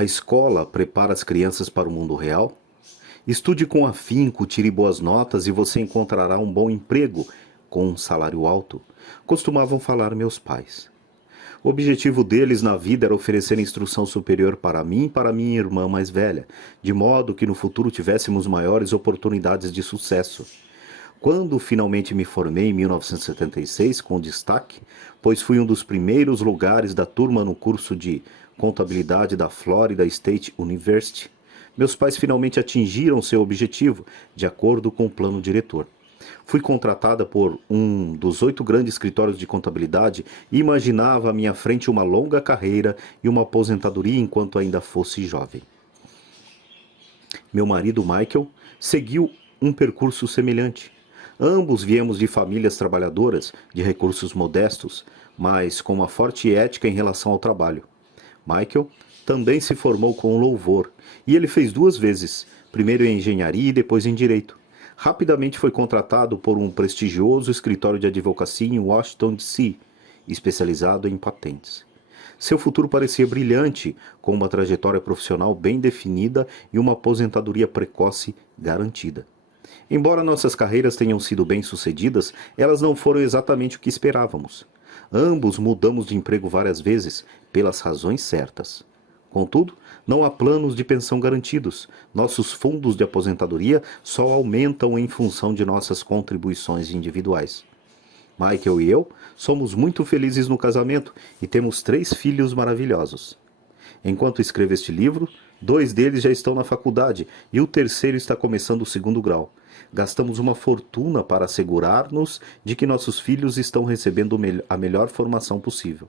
A escola prepara as crianças para o mundo real? Estude com afinco, tire boas notas e você encontrará um bom emprego com um salário alto, costumavam falar meus pais. O objetivo deles na vida era oferecer instrução superior para mim e para minha irmã mais velha, de modo que no futuro tivéssemos maiores oportunidades de sucesso. Quando finalmente me formei em 1976 com destaque, pois fui um dos primeiros lugares da turma no curso de contabilidade da Florida State University, meus pais finalmente atingiram seu objetivo, de acordo com o plano diretor. Fui contratada por um dos 8 grandes escritórios de contabilidade e imaginava à minha frente uma longa carreira e uma aposentadoria enquanto ainda fosse jovem. Meu marido Michael seguiu um percurso semelhante. Ambos viemos de famílias trabalhadoras, de recursos modestos, mas com uma forte ética em relação ao trabalho. Michael também se formou com louvor, e ele fez 2 vezes, primeiro em engenharia e depois em direito. Rapidamente foi contratado por um prestigioso escritório de advocacia em Washington, D.C., especializado em patentes. Seu futuro parecia brilhante, com uma trajetória profissional bem definida e uma aposentadoria precoce garantida. Embora nossas carreiras tenham sido bem-sucedidas, elas não foram exatamente o que esperávamos. Ambos mudamos de emprego várias vezes, pelas razões certas. Contudo, não há planos de pensão garantidos. Nossos fundos de aposentadoria só aumentam em função de nossas contribuições individuais. Michael e eu somos muito felizes no casamento e temos 3 filhos maravilhosos. Enquanto escrevo este livro, 2 deles já estão na faculdade e o terceiro está começando o 2º grau. Gastamos uma fortuna para assegurar-nos de que nossos filhos estão recebendo a melhor formação possível.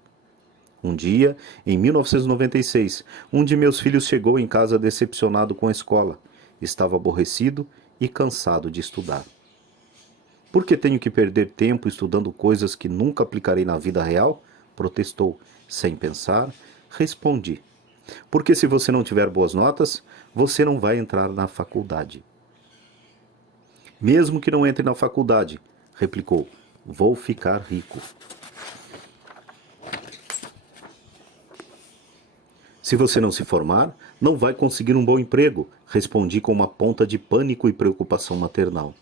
Um dia, em 1996, um de meus filhos chegou em casa decepcionado com a escola. Estava aborrecido e cansado de estudar. Por que tenho que perder tempo estudando coisas que nunca aplicarei na vida real? Protestou. Sem pensar, respondi. Porque se você não tiver boas notas, você não vai entrar na faculdade. Mesmo que não entre na faculdade, replicou, vou ficar rico. Se você não se formar, não vai conseguir um bom emprego, respondi com uma ponta de pânico e preocupação maternal.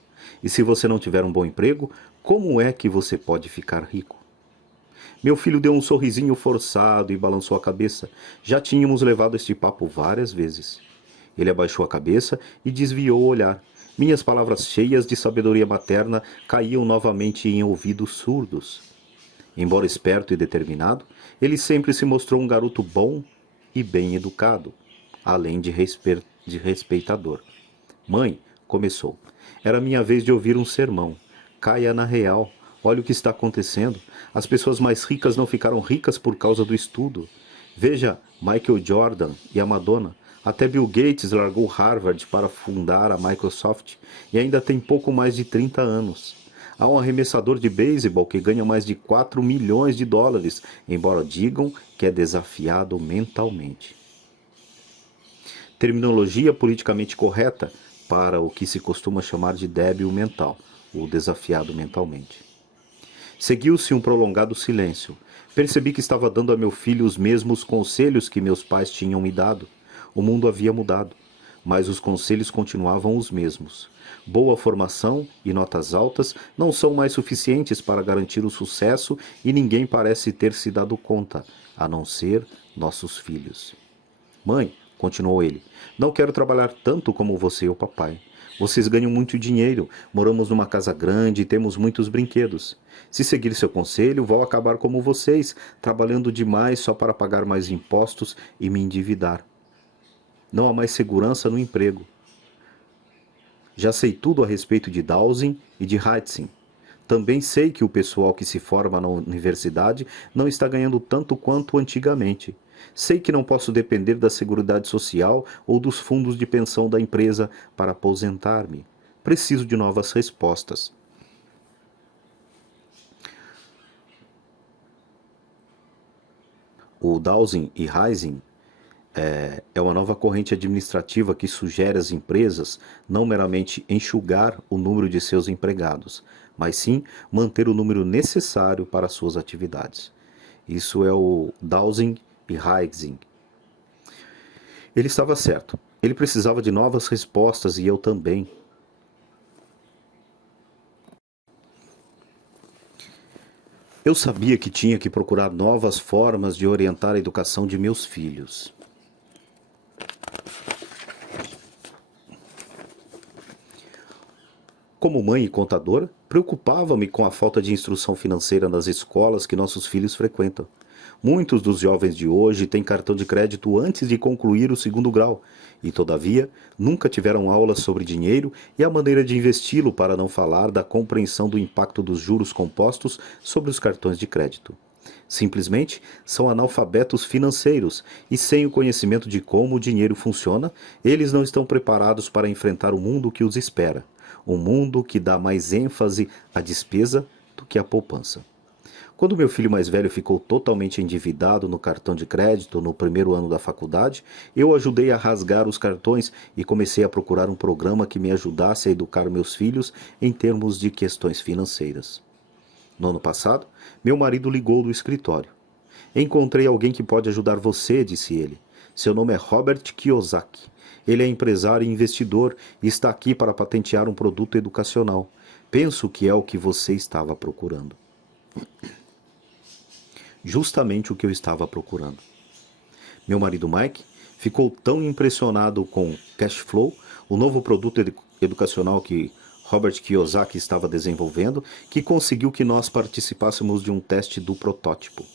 E se você não tiver um bom emprego, como é que você pode ficar rico? Meu filho deu um sorrisinho forçado e balançou a cabeça. Já tínhamos levado este papo várias vezes. Ele abaixou a cabeça e desviou o olhar. Minhas palavras cheias de sabedoria materna caíam novamente em ouvidos surdos. Embora esperto e determinado, ele sempre se mostrou um garoto bom e bem educado, além de respeitador. Mãe, começou. Era minha vez de ouvir um sermão. Caia na real. Olha o que está acontecendo. As pessoas mais ricas não ficaram ricas por causa do estudo. Veja Michael Jordan e a Madonna. Até Bill Gates largou Harvard para fundar a Microsoft e ainda tem pouco mais de 30 anos. Há um arremessador de beisebol que ganha mais de 4 milhões de dólares, embora digam que é desafiado mentalmente. Terminologia politicamente correta para o que se costuma chamar de débil mental, ou desafiado mentalmente. Seguiu-se um prolongado silêncio. Percebi que estava dando a meu filho os mesmos conselhos que meus pais tinham me dado. O mundo havia mudado, mas os conselhos continuavam os mesmos. Boa formação e notas altas não são mais suficientes para garantir o sucesso e ninguém parece ter se dado conta, a não ser nossos filhos. Mãe, continuou ele, não quero trabalhar tanto como você e o papai. Vocês ganham muito dinheiro, moramos numa casa grande e temos muitos brinquedos. Se seguir seu conselho, vou acabar como vocês, trabalhando demais só para pagar mais impostos e me endividar. Não há mais segurança no emprego. Já sei tudo a respeito de Dowsing e de Heitzing. Também sei que o pessoal que se forma na universidade não está ganhando tanto quanto antigamente. Sei que não posso depender da Seguridade Social ou dos fundos de pensão da empresa para aposentar-me. Preciso de novas respostas. O Dowsing e Heitzing é uma nova corrente administrativa que sugere às empresas não meramente enxugar o número de seus empregados, mas sim manter o número necessário para suas atividades. Isso é o Dowsing e Heitzing. Ele estava certo. Ele precisava de novas respostas e eu também. Eu sabia que tinha que procurar novas formas de orientar a educação de meus filhos. Como mãe e contadora, preocupava-me com a falta de instrução financeira nas escolas que nossos filhos frequentam. Muitos dos jovens de hoje têm cartão de crédito antes de concluir o segundo grau e, todavia, nunca tiveram aulas sobre dinheiro e a maneira de investi-lo, para não falar da compreensão do impacto dos juros compostos sobre os cartões de crédito. Simplesmente são analfabetos financeiros e, sem o conhecimento de como o dinheiro funciona, eles não estão preparados para enfrentar o mundo que os espera. Um mundo que dá mais ênfase à despesa do que à poupança. Quando meu filho mais velho ficou totalmente endividado no cartão de crédito no primeiro ano da faculdade, eu ajudei a rasgar os cartões e comecei a procurar um programa que me ajudasse a educar meus filhos em termos de questões financeiras. No ano passado, meu marido ligou do escritório. Encontrei alguém que pode ajudar você, disse ele. Seu nome é Robert Kiyosaki. Ele é empresário e investidor e está aqui para patentear um produto educacional. Penso que é o que você estava procurando. Justamente o que eu estava procurando. Meu marido Mike ficou tão impressionado com Cashflow, o novo produto educacional que Robert Kiyosaki estava desenvolvendo, que conseguiu que nós participássemos de um teste do protótipo.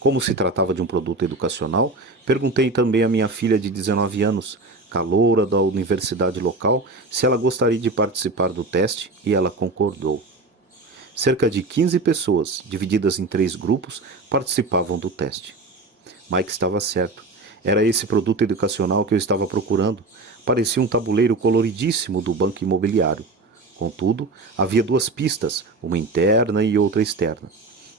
Como se tratava de um produto educacional, perguntei também à minha filha de 19 anos, caloura da universidade local, se ela gostaria de participar do teste e ela concordou. Cerca de 15 pessoas, divididas em 3 grupos, participavam do teste. Mike estava certo. Era esse produto educacional que eu estava procurando. Parecia um tabuleiro coloridíssimo do banco imobiliário. Contudo, havia 2 pistas, uma interna e outra externa.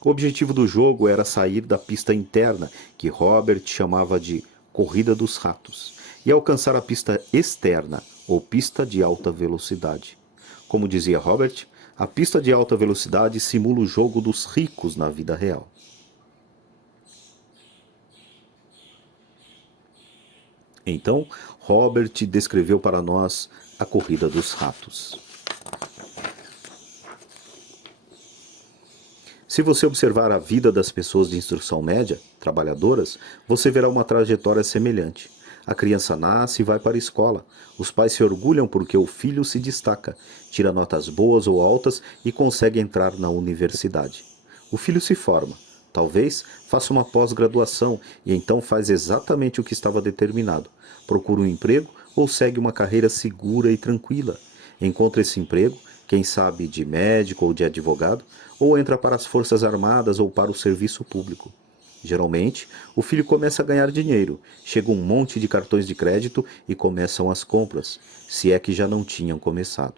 O objetivo do jogo era sair da pista interna, que Robert chamava de Corrida dos Ratos, e alcançar a pista externa, ou pista de alta velocidade. Como dizia Robert, a pista de alta velocidade simula o jogo dos ricos na vida real. Então, Robert descreveu para nós a Corrida dos Ratos. Se você observar a vida das pessoas de instrução média, trabalhadoras, você verá uma trajetória semelhante. A criança nasce e vai para a escola. Os pais se orgulham porque o filho se destaca, tira notas boas ou altas e consegue entrar na universidade. O filho se forma. Talvez faça uma pós-graduação e então faz exatamente o que estava determinado. Procura um emprego ou segue uma carreira segura e tranquila. Encontra esse emprego, quem sabe de médico ou de advogado, ou entra para as Forças Armadas ou para o serviço público. Geralmente, o filho começa a ganhar dinheiro, chega um monte de cartões de crédito e começam as compras, se é que já não tinham começado.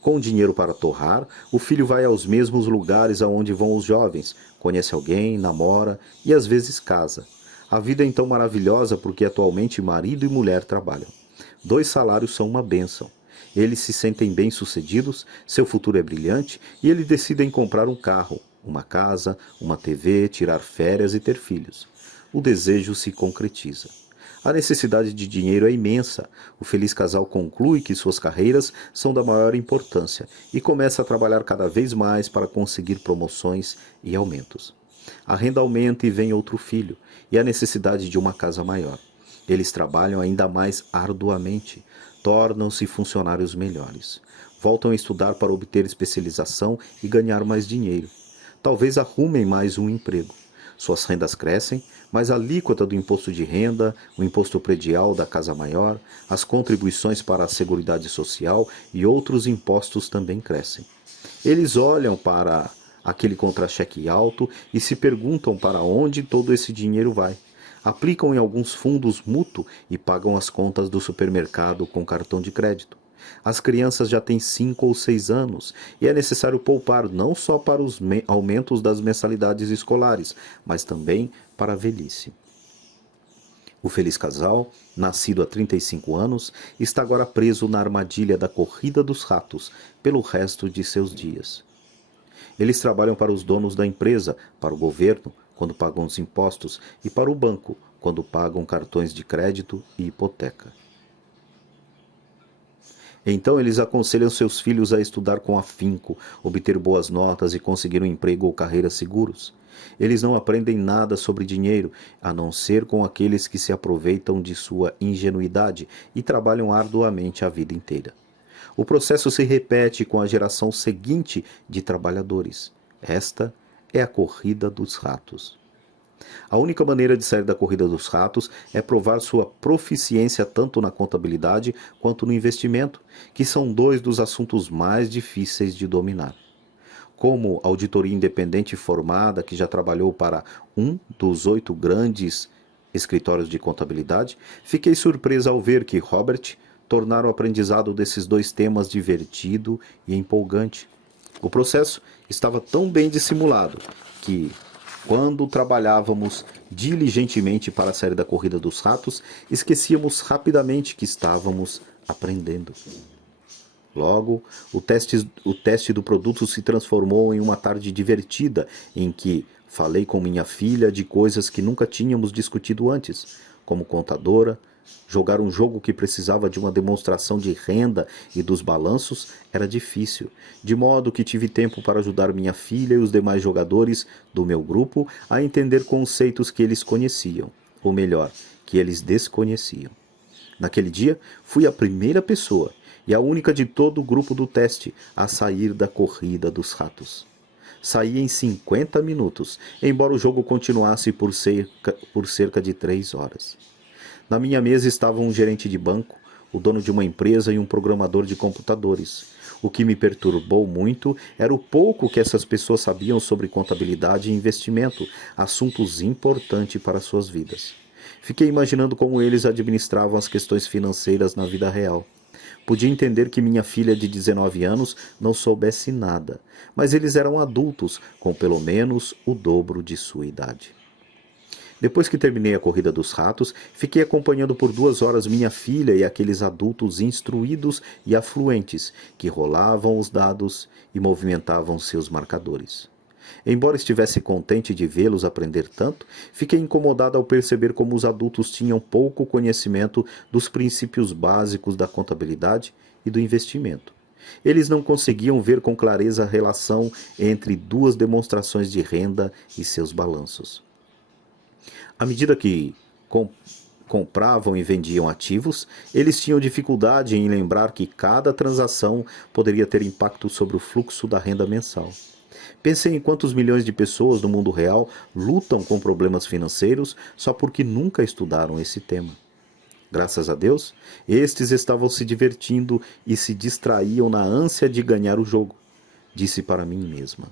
Com dinheiro para torrar, o filho vai aos mesmos lugares aonde vão os jovens, conhece alguém, namora e às vezes casa. A vida é então maravilhosa porque atualmente marido e mulher trabalham. 2 salários são uma bênção. Eles se sentem bem-sucedidos, seu futuro é brilhante e eles decidem comprar um carro, uma casa, uma TV, tirar férias e ter filhos. O desejo se concretiza. A necessidade de dinheiro é imensa. O feliz casal conclui que suas carreiras são da maior importância e começa a trabalhar cada vez mais para conseguir promoções e aumentos. A renda aumenta e vem outro filho, e a necessidade de uma casa maior. Eles trabalham ainda mais arduamente, tornam-se funcionários melhores. Voltam a estudar para obter especialização e ganhar mais dinheiro. Talvez arrumem mais um emprego. Suas rendas crescem, mas a alíquota do imposto de renda, o imposto predial da casa maior, as contribuições para a Seguridade Social e outros impostos também crescem. Eles olham para aquele contra-cheque alto e se perguntam para onde todo esse dinheiro vai. Aplicam em alguns fundos mútuos e pagam as contas do supermercado com cartão de crédito. As crianças já têm 5 ou 6 anos e é necessário poupar não só para os aumentos das mensalidades escolares, mas também para a velhice. O feliz casal, nascido há 35 anos, está agora preso na armadilha da corrida dos ratos pelo resto de seus dias. Eles trabalham para os donos da empresa, para o governo, quando pagam os impostos, e para o banco, quando pagam cartões de crédito e hipoteca. Então eles aconselham seus filhos a estudar com afinco, obter boas notas e conseguir um emprego ou carreira seguros. Eles não aprendem nada sobre dinheiro, a não ser com aqueles que se aproveitam de sua ingenuidade e trabalham arduamente a vida inteira. O processo se repete com a geração seguinte de trabalhadores. Esta é a corrida dos ratos. A única maneira de sair da corrida dos ratos é provar sua proficiência tanto na contabilidade quanto no investimento, que são dois dos assuntos mais difíceis de dominar. Como auditoria independente formada que já trabalhou para um dos 8 grandes escritórios de contabilidade, fiquei surpresa ao ver que Robert tornara o aprendizado desses dois temas divertido e empolgante. O processo estava tão bem dissimulado que, quando trabalhávamos diligentemente para sair da corrida dos ratos, esquecíamos rapidamente que estávamos aprendendo. Logo, o teste do produto se transformou em uma tarde divertida, em que falei com minha filha de coisas que nunca tínhamos discutido antes, como contadora. Jogar um jogo que precisava de uma demonstração de renda e dos balanços era difícil, de modo que tive tempo para ajudar minha filha e os demais jogadores do meu grupo a entender conceitos que eles conheciam, ou melhor, que eles desconheciam. Naquele dia, fui a primeira pessoa e a única de todo o grupo do teste a sair da corrida dos ratos. Saí em 50 minutos, embora o jogo continuasse por cerca de 3 horas. Na minha mesa estavam um gerente de banco, o dono de uma empresa e um programador de computadores. O que me perturbou muito era o pouco que essas pessoas sabiam sobre contabilidade e investimento, assuntos importantes para suas vidas. Fiquei imaginando como eles administravam as questões financeiras na vida real. Podia entender que minha filha de 19 anos não soubesse nada, mas eles eram adultos, com pelo menos o dobro de sua idade. Depois que terminei a corrida dos ratos, fiquei acompanhando por 2 horas minha filha e aqueles adultos instruídos e afluentes que rolavam os dados e movimentavam seus marcadores. Embora estivesse contente de vê-los aprender tanto, fiquei incomodado ao perceber como os adultos tinham pouco conhecimento dos princípios básicos da contabilidade e do investimento. Eles não conseguiam ver com clareza a relação entre 2 demonstrações de renda e seus balanços. À medida que compravam e vendiam ativos, eles tinham dificuldade em lembrar que cada transação poderia ter impacto sobre o fluxo da renda mensal. Pensei em quantos milhões de pessoas no mundo real lutam com problemas financeiros só porque nunca estudaram esse tema. Graças a Deus, estes estavam se divertindo e se distraíam na ânsia de ganhar o jogo, disse para mim mesma.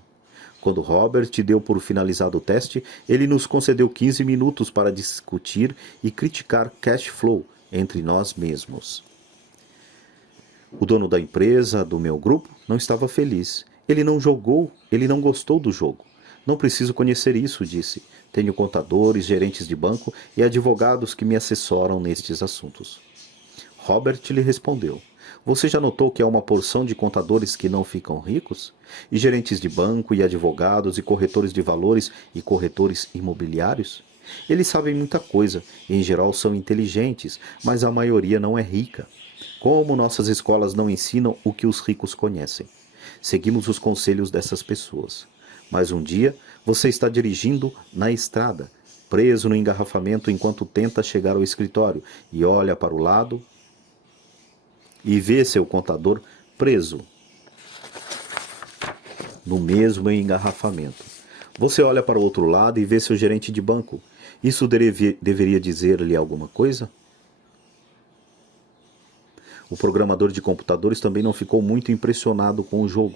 Quando Robert deu por finalizado o teste, ele nos concedeu 15 minutos para discutir e criticar cash flow entre nós mesmos. O dono da empresa, do meu grupo, não estava feliz. Ele não gostou do jogo. Não preciso conhecer isso, disse. Tenho contadores, gerentes de banco e advogados que me assessoram nestes assuntos. Robert lhe respondeu. Você já notou que há uma porção de contadores que não ficam ricos? E gerentes de banco, e advogados, e corretores de valores, e corretores imobiliários? Eles sabem muita coisa, e em geral são inteligentes, mas a maioria não é rica. Como nossas escolas não ensinam o que os ricos conhecem? Seguimos os conselhos dessas pessoas. Mas um dia, você está dirigindo na estrada, preso no engarrafamento enquanto tenta chegar ao escritório, e olha para o lado e vê seu contador preso no mesmo engarrafamento. Você olha para o outro lado e vê seu gerente de banco. Isso deveria dizer-lhe alguma coisa? O programador de computadores também não ficou muito impressionado com o jogo.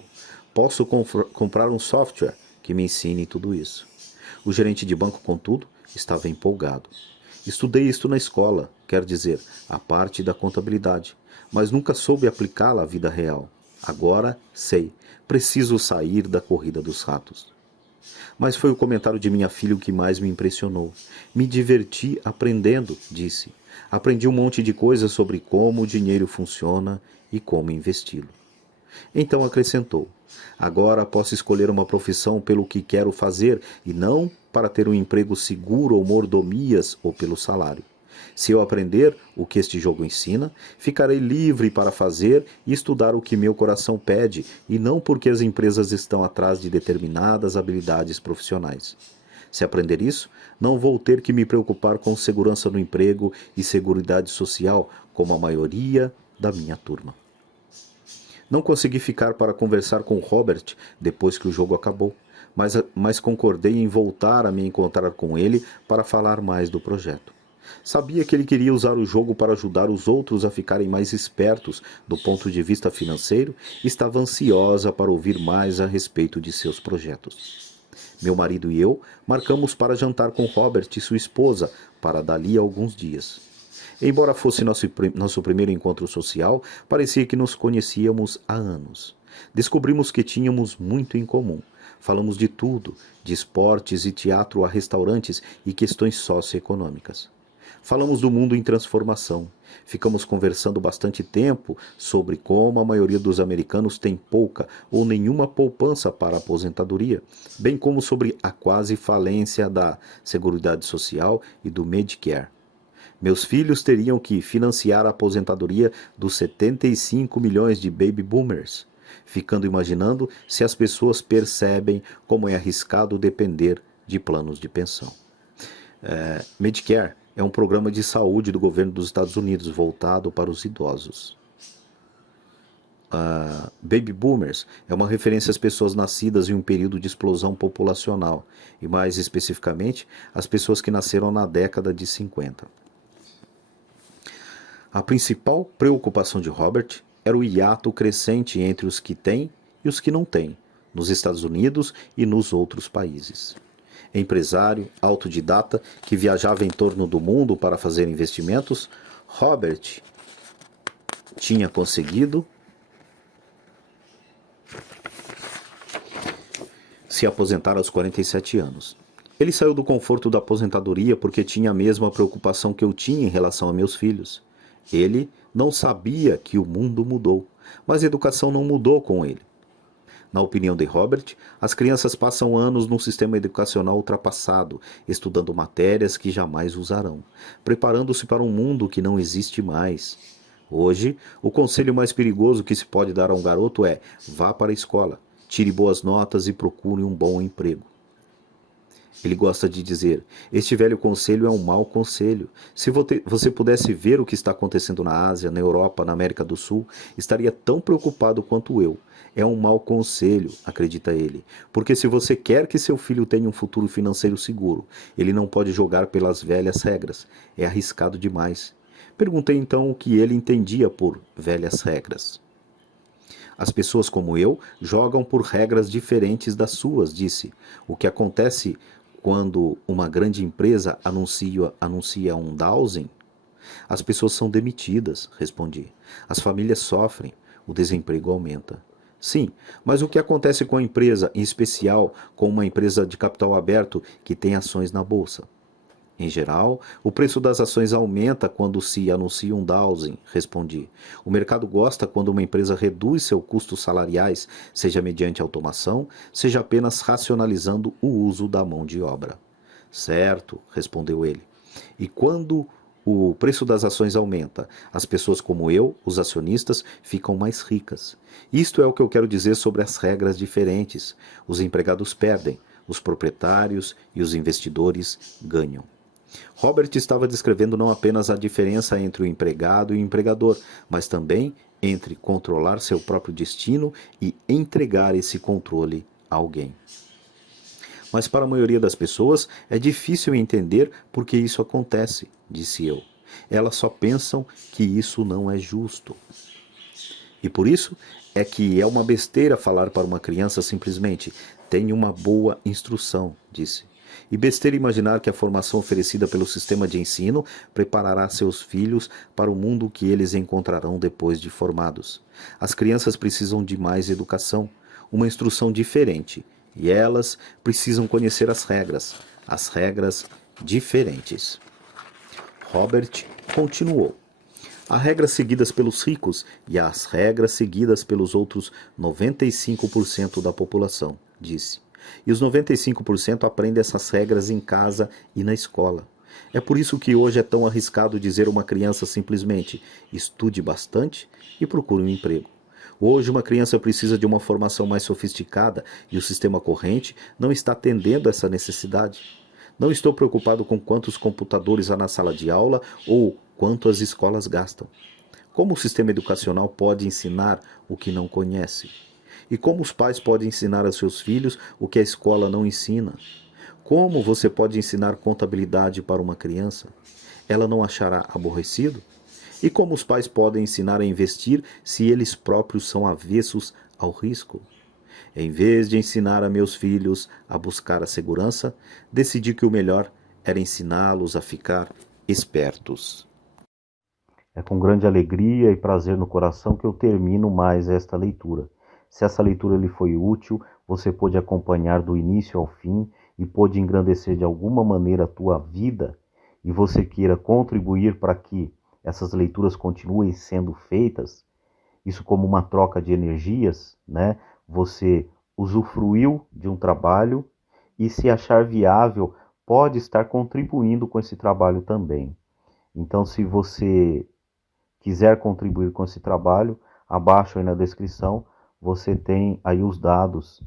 Posso comprar um software que me ensine tudo isso. O gerente de banco, contudo, estava empolgado. Estudei isto na escola, quer dizer, a parte da contabilidade, mas nunca soube aplicá-la à vida real. Agora sei, preciso sair da corrida dos ratos. Mas foi o comentário de minha filha o que mais me impressionou. Me diverti aprendendo, disse. Aprendi um monte de coisas sobre como o dinheiro funciona e como investi-lo. Então acrescentou, agora posso escolher uma profissão pelo que quero fazer e não para ter um emprego seguro ou mordomias ou pelo salário. Se eu aprender o que este jogo ensina, ficarei livre para fazer e estudar o que meu coração pede, e não porque as empresas estão atrás de determinadas habilidades profissionais. Se aprender isso, não vou ter que me preocupar com segurança no emprego e seguridade social, como a maioria da minha turma. Não consegui ficar para conversar com Robert depois que o jogo acabou, mas concordei em voltar a me encontrar com ele para falar mais do projeto. Sabia que ele queria usar o jogo para ajudar os outros a ficarem mais espertos do ponto de vista financeiro e estava ansiosa para ouvir mais a respeito de seus projetos. Meu marido e eu marcamos para jantar com Robert e sua esposa para dali a alguns dias. Embora fosse nosso primeiro encontro social, parecia que nos conhecíamos há anos. Descobrimos que tínhamos muito em comum. Falamos de tudo, de esportes e teatro a restaurantes e questões socioeconômicas. Falamos do mundo em transformação. Ficamos conversando bastante tempo sobre como a maioria dos americanos tem pouca ou nenhuma poupança para a aposentadoria, bem como sobre a quase falência da Seguridade Social e do Medicare. Meus filhos teriam que financiar a aposentadoria dos 75 milhões de baby boomers, ficando imaginando se as pessoas percebem como é arriscado depender de planos de pensão. Medicare é um programa de saúde do governo dos Estados Unidos voltado para os idosos. Baby boomers é uma referência às pessoas nascidas em um período de explosão populacional, e mais especificamente, às pessoas que nasceram na década de 50. A principal preocupação de Robert era o hiato crescente entre os que têm e os que não têm, nos Estados Unidos e nos outros países. Empresário, autodidata, que viajava em torno do mundo para fazer investimentos, Robert tinha conseguido se aposentar aos 47 anos. Ele saiu do conforto da aposentadoria porque tinha a mesma preocupação que eu tinha em relação a meus filhos. Ele não sabia que o mundo mudou, mas a educação não mudou com ele. Na opinião de Robert, as crianças passam anos num sistema educacional ultrapassado, estudando matérias que jamais usarão, preparando-se para um mundo que não existe mais. Hoje, o conselho mais perigoso que se pode dar a um garoto é: vá para a escola, tire boas notas e procure um bom emprego. Ele gosta de dizer: este velho conselho é um mau conselho. Se você pudesse ver o que está acontecendo na Ásia, na Europa, na América do Sul, estaria tão preocupado quanto eu. É um mau conselho, acredita ele, porque se você quer que seu filho tenha um futuro financeiro seguro, ele não pode jogar pelas velhas regras. É arriscado demais. Perguntei então o que ele entendia por velhas regras. As pessoas como eu jogam por regras diferentes das suas, disse. O que acontece quando uma grande empresa anuncia um dowsing? As pessoas são demitidas, respondi. As famílias sofrem, o desemprego aumenta. Sim, mas o que acontece com a empresa, em especial com uma empresa de capital aberto que tem ações na bolsa? Em geral, o preço das ações aumenta quando se anuncia um dowsing, respondi. O mercado gosta quando uma empresa reduz seus custos salariais, seja mediante automação, seja apenas racionalizando o uso da mão de obra. Certo, respondeu ele. E quando o preço das ações aumenta, as pessoas como eu, os acionistas, ficam mais ricas. Isto é o que eu quero dizer sobre as regras diferentes. Os empregados perdem, os proprietários e os investidores ganham. Robert estava descrevendo não apenas a diferença entre o empregado e o empregador, mas também entre controlar seu próprio destino e entregar esse controle a alguém. Mas para a maioria das pessoas é difícil entender por que isso acontece, disse eu. Elas só pensam que isso não é justo. E por isso é que é uma besteira falar para uma criança simplesmente: tenha uma boa instrução, disse. E besteira imaginar que a formação oferecida pelo sistema de ensino preparará seus filhos para o mundo que eles encontrarão depois de formados. As crianças precisam de mais educação, uma instrução diferente, e elas precisam conhecer as regras diferentes. Robert continuou. Há regras seguidas pelos ricos e há as regras seguidas pelos outros 95% da população, disse. E os 95% aprendem essas regras em casa e na escola. É por isso que hoje é tão arriscado dizer a uma criança simplesmente: estude bastante e procure um emprego. Hoje, uma criança precisa de uma formação mais sofisticada e o sistema corrente não está atendendo essa necessidade. Não estou preocupado com quantos computadores há na sala de aula ou quanto as escolas gastam. Como o sistema educacional pode ensinar o que não conhece? E como os pais podem ensinar a seus filhos o que a escola não ensina? Como você pode ensinar contabilidade para uma criança? Ela não achará aborrecido? E como os pais podem ensinar a investir se eles próprios são avessos ao risco? Em vez de ensinar a meus filhos a buscar a segurança, decidi que o melhor era ensiná-los a ficar espertos. É com grande alegria e prazer no coração que eu termino mais esta leitura. Se essa leitura lhe foi útil, você pôde acompanhar do início ao fim e pôde engrandecer de alguma maneira a tua vida, e você queira contribuir para que essas leituras continuem sendo feitas, isso como uma troca de energias, né? Você usufruiu de um trabalho e, se achar viável, pode estar contribuindo com esse trabalho também. Então, se você quiser contribuir com esse trabalho, abaixo aí na descrição você tem aí os dados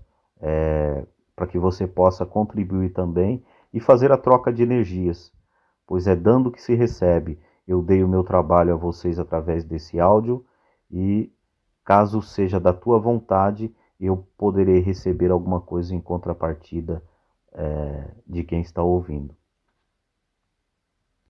para que você possa contribuir também e fazer a troca de energias, pois é dando que se recebe. Eu dei o meu trabalho a vocês através desse áudio e, caso seja da tua vontade, eu poderei receber alguma coisa em contrapartida de quem está ouvindo.